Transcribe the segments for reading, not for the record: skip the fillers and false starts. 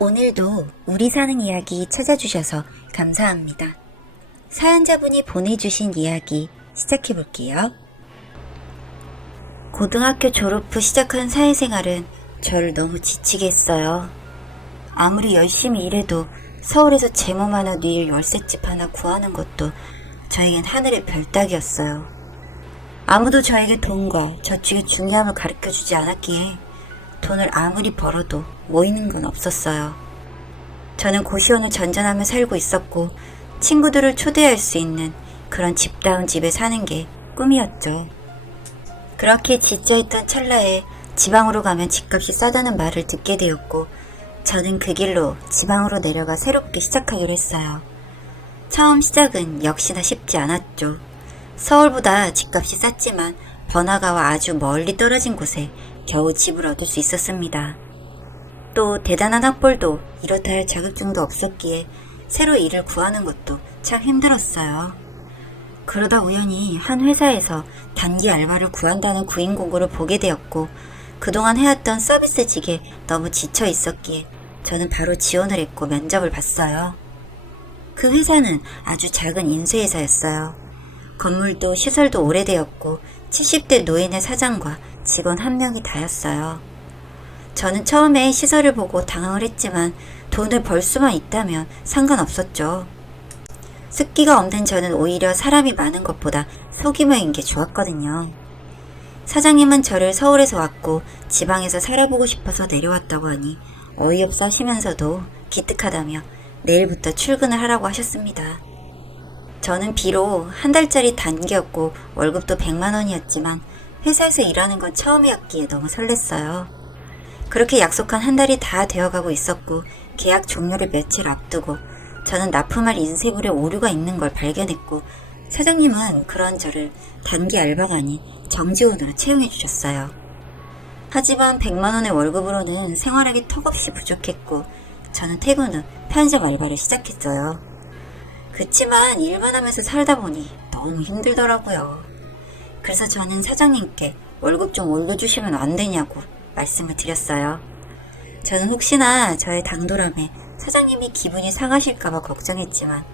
오늘도 우리 사는 이야기 찾아주셔서 감사합니다. 사연자분이 보내주신 이야기 시작해볼게요. 고등학교 졸업 후 시작한 사회생활은 저를 너무 지치게 했어요. 아무리 열심히 일해도 서울에서 제 몸 하나 누일 열쇠집 하나 구하는 것도 저에겐 하늘의 별 따기였어요. 아무도 저에게 돈과 저축의 중요함을 가르쳐주지 않았기에 돈을 아무리 벌어도 모이는 건 없었어요. 저는 고시원을 전전하며 살고 있었고 친구들을 초대할 수 있는 그런 집다운 집에 사는 게 꿈이었죠. 그렇게 지쳐있던 찰나에 지방으로 가면 집값이 싸다는 말을 듣게 되었고 저는 그 길로 지방으로 내려가 새롭게 시작하기로 했어요. 처음 시작은 역시나 쉽지 않았죠. 서울보다 집값이 쌌지만 번화가와 아주 멀리 떨어진 곳에 겨우 집을 얻을 수 있었습니다. 또 대단한 학벌도 이렇다 할 자격증도 없었기에 새로 일을 구하는 것도 참 힘들었어요. 그러다 우연히 한 회사에서 단기 알바를 구한다는 구인 공고를 보게 되었고 그동안 해왔던 서비스직에 너무 지쳐 있었기에 저는 바로 지원을 했고 면접을 봤어요. 그 회사는 아주 작은 인쇄회사였어요. 건물도 시설도 오래되었고 70대 노인의 사장과 직원 1명이 다였어요. 저는 처음에 시설을 보고 당황을 했지만 돈을 벌 수만 있다면 상관없었죠. 습기가 없는 저는 오히려 사람이 많은 것보다 소규모인 게 좋았거든요. 사장님은 저를 서울에서 왔고 지방에서 살아보고 싶어서 내려왔다고 하니 어이없어 하시면서도 기특하다며 내일부터 출근을 하라고 하셨습니다. 저는 비록 한 달짜리 단기였고 월급도 100만 원이었지만 회사에서 일하는 건 처음이었기에 너무 설렜어요. 그렇게 약속한 한 달이 다 되어가고 있었고 계약 종료를 며칠 앞두고 저는 납품할 인쇄물에 오류가 있는 걸 발견했고 사장님은 그런 저를 단기 알바가 아닌 정지원으로 채용해 주셨어요. 하지만 100만 원의 월급으로는 생활하기 턱없이 부족했고 저는 퇴근 후 편의점 알바를 시작했어요. 그치만 일만 하면서 살다 보니 너무 힘들더라고요. 그래서 저는 사장님께 월급 좀 올려주시면 안 되냐고 말씀을 드렸어요. 저는 혹시나 저의 당돌함에 사장님이 기분이 상하실까봐 걱정했지만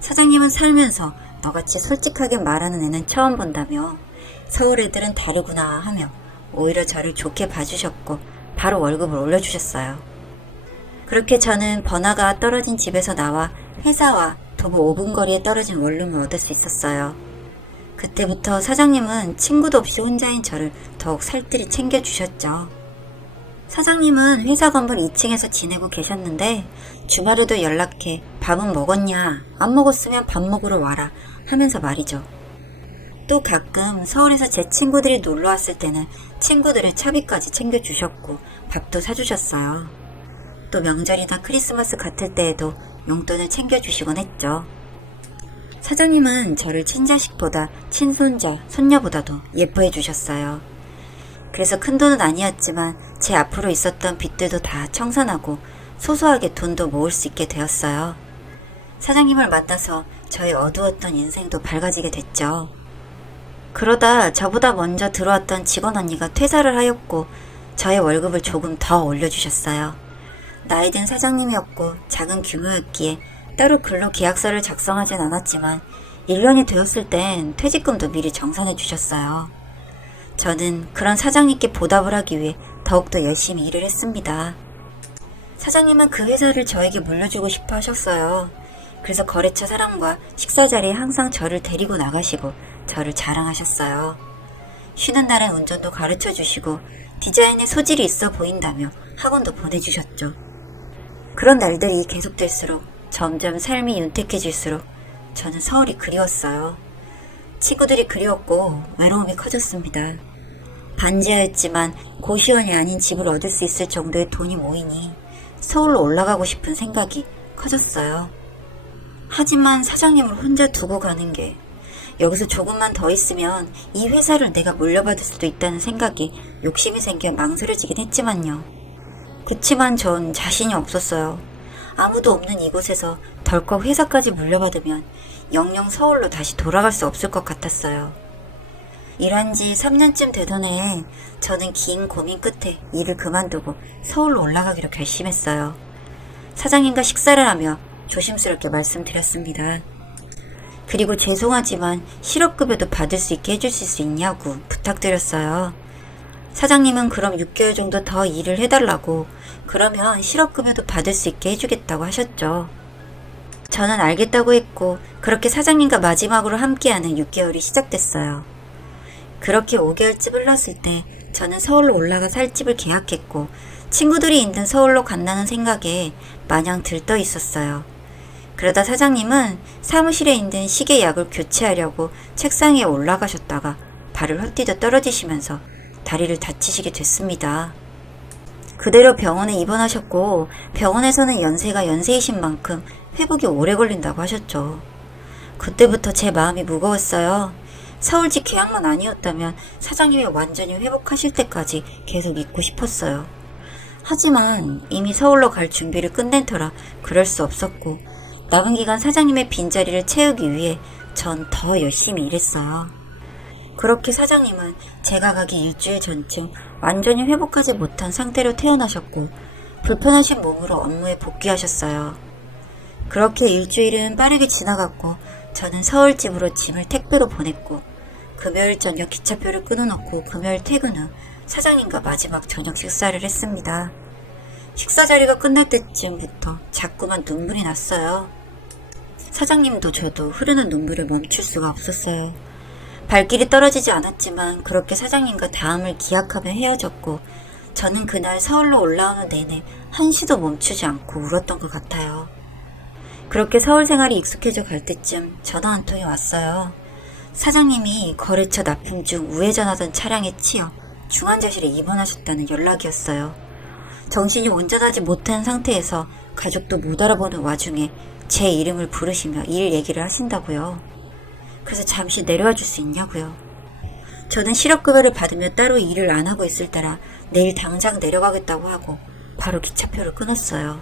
사장님은 살면서 너같이 솔직하게 말하는 애는 처음 본다며 서울 애들은 다르구나 하며 오히려 저를 좋게 봐주셨고 바로 월급을 올려주셨어요. 그렇게 저는 번화가 떨어진 집에서 나와 회사와 도보 5분 거리에 떨어진 원룸을 얻을 수 있었어요. 그때부터 사장님은 친구도 없이 혼자인 저를 더욱 살뜰히 챙겨주셨죠. 사장님은 회사 건물 2층에서 지내고 계셨는데 주말에도 연락해 밥은 먹었냐, 안 먹었으면 밥 먹으러 와라 하면서 말이죠. 또 가끔 서울에서 제 친구들이 놀러 왔을 때는 친구들의 차비까지 챙겨주셨고 밥도 사주셨어요. 또 명절이나 크리스마스 같을 때에도 용돈을 챙겨주시곤 했죠. 사장님은 저를 친자식보다 친손자, 손녀보다도 예뻐해 주셨어요. 그래서 큰돈은 아니었지만 제 앞으로 있었던 빚들도 다 청산하고 소소하게 돈도 모을 수 있게 되었어요. 사장님을 만나서 저의 어두웠던 인생도 밝아지게 됐죠. 그러다 저보다 먼저 들어왔던 직원 언니가 퇴사를 하였고 저의 월급을 조금 더 올려주셨어요. 나이든 사장님이었고 작은 규모였기에 따로 근로계약서를 작성하진 않았지만 1년이 되었을 땐 퇴직금도 미리 정산해 주셨어요. 저는 그런 사장님께 보답을 하기 위해 더욱더 열심히 일을 했습니다. 사장님은 그 회사를 저에게 물려주고 싶어 하셨어요. 그래서 거래처 사람과 식사 자리에 항상 저를 데리고 나가시고 저를 자랑하셨어요. 쉬는 날엔 운전도 가르쳐 주시고 디자인에 소질이 있어 보인다며 학원도 보내주셨죠. 그런 날들이 계속될수록 점점 삶이 윤택해질수록 저는 서울이 그리웠어요. 친구들이 그리웠고 외로움이 커졌습니다. 반지하였지만 고시원이 아닌 집을 얻을 수 있을 정도의 돈이 모이니 서울로 올라가고 싶은 생각이 커졌어요. 하지만 사장님을 혼자 두고 가는 게 여기서 조금만 더 있으면 이 회사를 내가 물려받을 수도 있다는 생각이 욕심이 생겨 망설여지긴 했지만요. 그치만 전 자신이 없었어요. 아무도 없는 이곳에서 덜컥 회사까지 물려받으면 영영 서울로 다시 돌아갈 수 없을 것 같았어요. 일한 지 3년쯤 되던 해에 저는 긴 고민 끝에 일을 그만두고 서울로 올라가기로 결심했어요. 사장님과 식사를 하며 조심스럽게 말씀드렸습니다. 그리고 죄송하지만 실업급여도 받을 수 있게 해주실 수 있냐고 부탁드렸어요. 사장님은 그럼 6개월 정도 더 일을 해달라고, 그러면 실업급여도 받을 수 있게 해주겠다고 하셨죠. 저는 알겠다고 했고, 그렇게 사장님과 마지막으로 함께하는 6개월이 시작됐어요. 그렇게 5개월쯤 흘렀을 때 저는 서울로 올라가 살 집을 계약했고, 친구들이 있는 서울로 간다는 생각에 마냥 들떠 있었어요. 그러다 사장님은 사무실에 있는 시계약을 교체하려고 책상 위에 올라가셨다가 발을 헛디뎌 떨어지시면서 다리를 다치시게 됐습니다. 그대로 병원에 입원하셨고, 병원에서는 연세가 연세이신 만큼 회복이 오래 걸린다고 하셨죠. 그때부터 제 마음이 무거웠어요. 서울집 계약만 아니었다면 사장님이 완전히 회복하실 때까지 계속 있고 싶었어요. 하지만 이미 서울로 갈 준비를 끝낸 터라 그럴 수 없었고, 남은 기간 사장님의 빈자리를 채우기 위해 전 더 열심히 일했어요. 그렇게 사장님은 제가 가기 일주일 전쯤 완전히 회복하지 못한 상태로 퇴원하셨고, 불편하신 몸으로 업무에 복귀하셨어요. 그렇게 일주일은 빠르게 지나갔고, 저는 서울집으로 짐을 택배로 보냈고, 금요일 저녁 기차표를 끊어놓고 금요일 퇴근 후 사장님과 마지막 저녁 식사를 했습니다. 식사 자리가 끝날 때쯤부터 자꾸만 눈물이 났어요. 사장님도 저도 흐르는 눈물을 멈출 수가 없었어요. 발길이 떨어지지 않았지만 그렇게 사장님과 다음을 기약하며 헤어졌고, 저는 그날 서울로 올라오는 내내 한시도 멈추지 않고 울었던 것 같아요. 그렇게 서울 생활이 익숙해져 갈 때쯤 전화 한 통이 왔어요. 사장님이 거래처 납품 중 우회전하던 차량에 치여 중환자실에 입원하셨다는 연락이었어요. 정신이 온전하지 못한 상태에서 가족도 못 알아보는 와중에 제 이름을 부르시며 일 얘기를 하신다고요. 그래서 잠시 내려와 줄 수 있냐고요. 저는 실업급여를 받으며 따로 일을 안 하고 있을 때라 내일 당장 내려가겠다고 하고 바로 기차표를 끊었어요.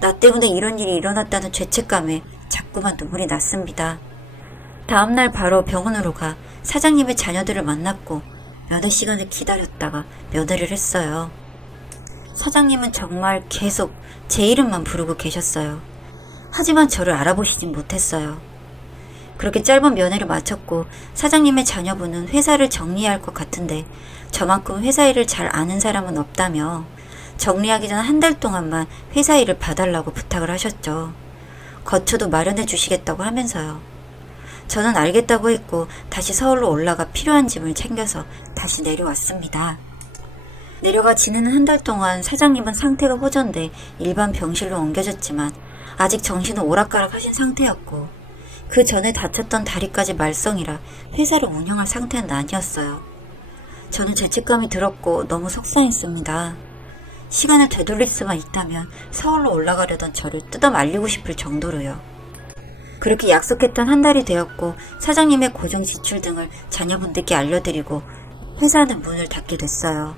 나 때문에 이런 일이 일어났다는 죄책감에 자꾸만 눈물이 났습니다. 다음날 바로 병원으로 가 사장님의 자녀들을 만났고 면회 시간을 기다렸다가 면회를 했어요. 사장님은 정말 계속 제 이름만 부르고 계셨어요. 하지만 저를 알아보시진 못했어요. 그렇게 짧은 면회를 마쳤고 사장님의 자녀분은 회사를 정리해야 할 것 같은데 저만큼 회사 일을 잘 아는 사람은 없다며 정리하기 전 한 달 동안만 회사 일을 봐달라고 부탁을 하셨죠. 거처도 마련해 주시겠다고 하면서요. 저는 알겠다고 했고 다시 서울로 올라가 필요한 짐을 챙겨서 다시 내려왔습니다. 내려가 지내는 한 달 동안 사장님은 상태가 호전돼 일반 병실로 옮겨졌지만 아직 정신은 오락가락 하신 상태였고, 그 전에 다쳤던 다리까지 말썽이라 회사를 운영할 상태는 아니었어요. 저는 죄책감이 들었고 너무 속상했습니다. 시간을 되돌릴 수만 있다면 서울로 올라가려던 저를 뜯어 말리고 싶을 정도로요. 그렇게 약속했던 한 달이 되었고 사장님의 고정 지출 등을 자녀분들께 알려드리고 회사는 문을 닫게 됐어요.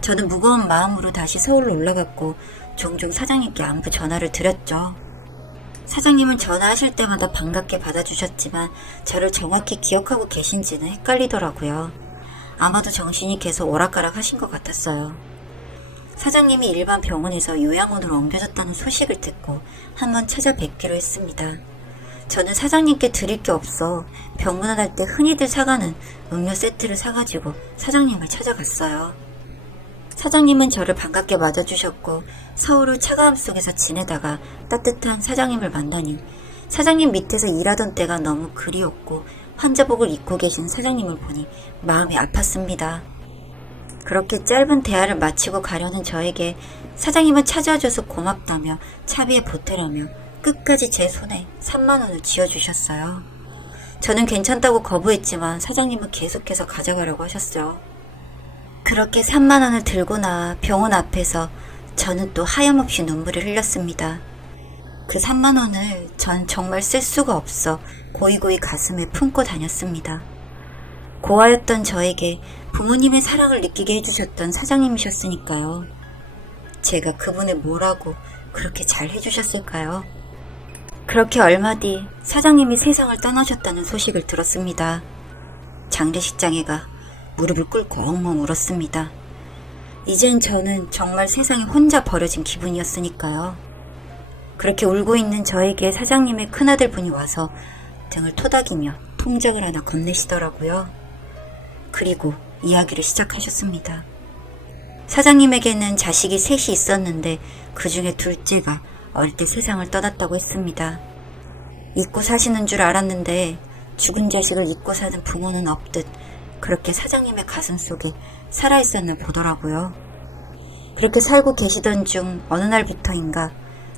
저는 무거운 마음으로 다시 서울로 올라갔고 종종 사장님께 안부 전화를 드렸죠. 사장님은 전화하실 때마다 반갑게 받아주셨지만 저를 정확히 기억하고 계신지는 헷갈리더라고요. 아마도 정신이 계속 오락가락 하신 것 같았어요. 사장님이 일반 병원에서 요양원으로 옮겨졌다는 소식을 듣고 한번 찾아뵙기로 했습니다. 저는 사장님께 드릴 게 없어 병문안 할 때 흔히들 사가는 음료 세트를 사가지고 사장님을 찾아갔어요. 사장님은 저를 반갑게 맞아주셨고 서울을 차가움 속에서 지내다가 따뜻한 사장님을 만나니 사장님 밑에서 일하던 때가 너무 그리웠고 환자복을 입고 계신 사장님을 보니 마음이 아팠습니다. 그렇게 짧은 대화를 마치고 가려는 저에게 사장님은 찾아와줘서 고맙다며 차비에 보태라며 끝까지 제 손에 3만 원을 쥐어주셨어요. 저는 괜찮다고 거부했지만 사장님은 계속해서 가져가라고 하셨죠. 그렇게 3만 원을 들고 나와 병원 앞에서 저는 또 하염없이 눈물을 흘렸습니다. 그 3만 원을 전 정말 쓸 수가 없어 고이고이 가슴에 품고 다녔습니다. 고아였던 저에게 부모님의 사랑을 느끼게 해주셨던 사장님이셨으니까요. 제가 그분의 뭐라고 그렇게 잘 해주셨을까요? 그렇게 얼마 뒤 사장님이 세상을 떠나셨다는 소식을 들었습니다. 장례식장에 가 무릎을 꿇고 엉엉 울었습니다. 이젠 저는 정말 세상에 혼자 버려진 기분이었으니까요. 그렇게 울고 있는 저에게 사장님의 큰아들 분이 와서 등을 토닥이며 통장을 하나 건네시더라고요. 그리고 이야기를 시작하셨습니다. 사장님에게는 자식이 셋이 있었는데 그 중에 둘째가 어릴 때 세상을 떠났다고 했습니다. 잊고 사시는 줄 알았는데 죽은 자식을 잊고 사는 부모는 없듯 그렇게 사장님의 가슴 속에 살아있었나 보더라고요. 그렇게 살고 계시던 중 어느 날부터인가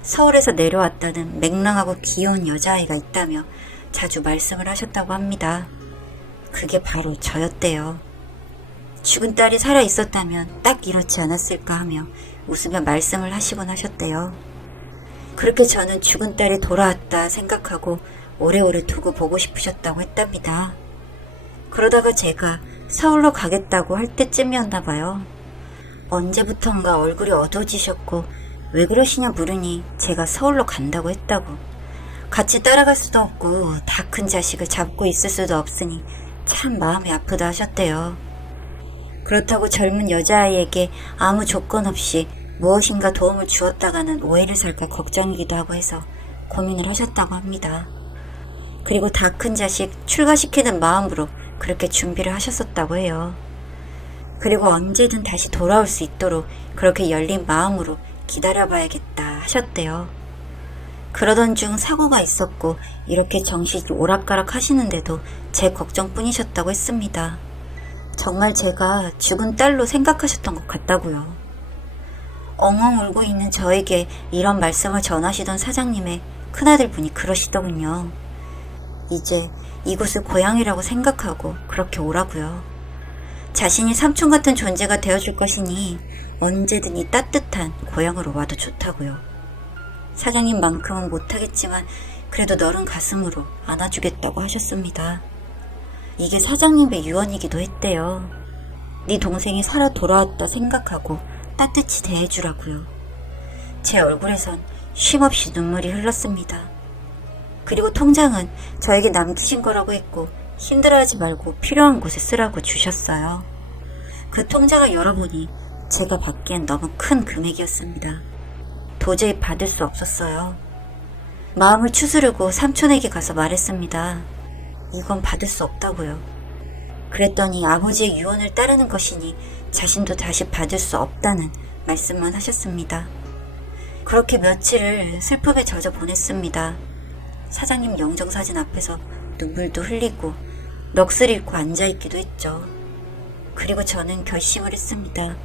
서울에서 내려왔다는 맹랑하고 귀여운 여자아이가 있다며 자주 말씀을 하셨다고 합니다. 그게 바로 저였대요. 죽은 딸이 살아있었다면 딱 이렇지 않았을까 하며 웃으며 말씀을 하시곤 하셨대요. 그렇게 저는 죽은 딸이 돌아왔다 생각하고 오래오래 두고 보고 싶으셨다고 했답니다. 그러다가 제가 서울로 가겠다고 할 때쯤이었나 봐요. 언제부턴가 얼굴이 어두워지셨고 왜 그러시냐 물으니 제가 서울로 간다고 했다고. 같이 따라갈 수도 없고 다 큰 자식을 잡고 있을 수도 없으니 참 마음이 아프다 하셨대요. 그렇다고 젊은 여자아이에게 아무 조건 없이 무엇인가 도움을 주었다가는 오해를 살까 걱정이기도 하고 해서 고민을 하셨다고 합니다. 그리고 다 큰 자식 출가시키는 마음으로 그렇게 준비를 하셨었다고 해요. 그리고 언제든 다시 돌아올 수 있도록 그렇게 열린 마음으로 기다려봐야겠다 하셨대요. 그러던 중 사고가 있었고 이렇게 정신이 오락가락 하시는데도 제 걱정뿐이셨다고 했습니다. 정말 제가 죽은 딸로 생각하셨던 것 같다고요. 엉엉 울고 있는 저에게 이런 말씀을 전하시던 사장님의 큰아들 분이 그러시더군요. 이제 이곳을 고향이라고 생각하고 그렇게 오라고요. 자신이 삼촌 같은 존재가 되어줄 것이니 언제든 이 따뜻한 고향으로 와도 좋다고요. 사장님만큼은 못하겠지만 그래도 너른 가슴으로 안아주겠다고 하셨습니다. 이게 사장님의 유언이기도 했대요. 네 동생이 살아 돌아왔다 생각하고 따뜻히 대해주라고요. 제 얼굴에선 쉼없이 눈물이 흘렀습니다. 그리고 통장은 저에게 남기신 거라고 했고 힘들어하지 말고 필요한 곳에 쓰라고 주셨어요. 그 통장을 열어보니 제가 받기엔 너무 큰 금액이었습니다. 도저히 받을 수 없었어요. 마음을 추스르고 삼촌에게 가서 말했습니다. 이건 받을 수 없다고요. 그랬더니 아버지의 유언을 따르는 것이니 자신도 다시 받을 수 없다는 말씀만 하셨습니다. 그렇게 며칠을 슬픔에 젖어 보냈습니다. 사장님 영정사진 앞에서 눈물도 흘리고 넋을 잃고 앉아있기도 했죠. 그리고 저는 결심을 했습니다.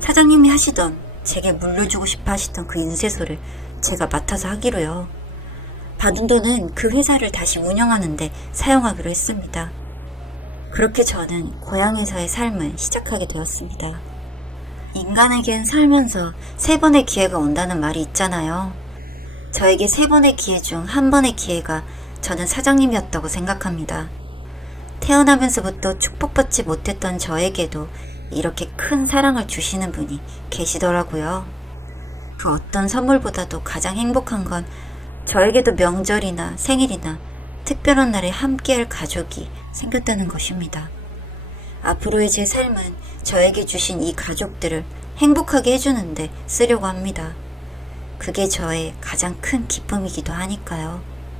사장님이 하시던 제게 물려주고 싶어 하시던 그 인쇄소를 제가 맡아서 하기로요. 받은 돈은 그 회사를 다시 운영하는데 사용하기로 했습니다. 그렇게 저는 고향에서의 삶을 시작하게 되었습니다. 인간에겐 살면서 3번의 기회가 온다는 말이 있잖아요. 저에게 3번의 기회 중 1번의 기회가 저는 사장님이었다고 생각합니다. 태어나면서부터 축복받지 못했던 저에게도 이렇게 큰 사랑을 주시는 분이 계시더라고요. 그 어떤 선물보다도 가장 행복한 건 저에게도 명절이나 생일이나 특별한 날에 함께할 가족이 생겼다는 것입니다. 앞으로의 제 삶은 저에게 주신 이 가족들을 행복하게 해주는데 쓰려고 합니다. 그게 저의 가장 큰 기쁨이기도 하니까요.